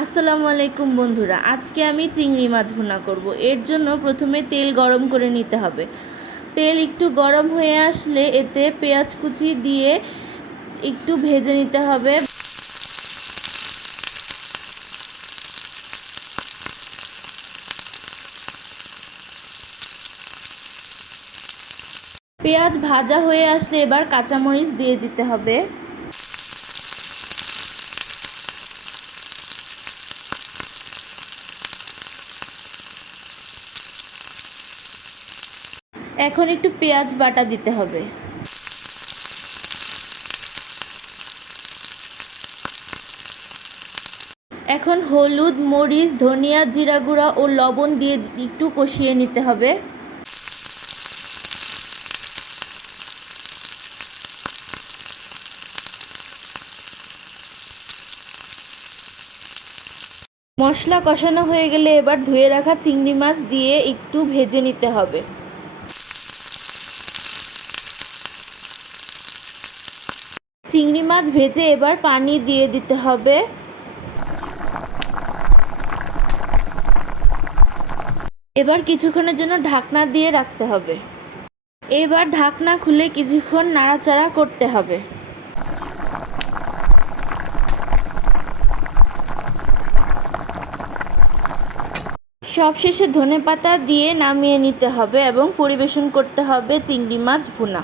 আসসালামু আলাইকুম বন্ধুরা, আজকে আমি চিংড়ি মাছ ভুনা করব। এর জন্য প্রথমে তেল গরম করে নিতে হবে। তেল একটু গরম হয়ে আসলে এতে পেঁয়াজ কুচি দিয়ে একটু ভেজে নিতে হবে। পেঁয়াজ ভাজা হয়ে আসলে এবার কাঁচামরিচ দিয়ে দিতে হবে। এখন একটু পেঁয়াজ বাটা দিতে হবে। এখন হলুদ, মরিচ, ধনিয়া, জিরা গুঁড়া ও লবণ দিয়ে একটু কষিয়ে নিতে হবে। মশলা কষানো হয়ে গেলে এবার ধুয়ে রাখা চিংড়ি মাছ দিয়ে একটু ভেজে নিতে হবে। চিংড়ি মাছ ভেজে এবার পানি দিয়ে দিতে হবে। এবার কিছুক্ষণের জন্য ঢাকনা দিয়ে রাখতে হবে। এবার ঢাকনা খুলে কিছুক্ষণ নাড়াচাড়া করতে হবে। সবশেষে ধনেপাতা দিয়ে নামিয়ে নিতে হবে এবং পরিবেশন করতে হবে চিংড়ি মাছ ভুনা।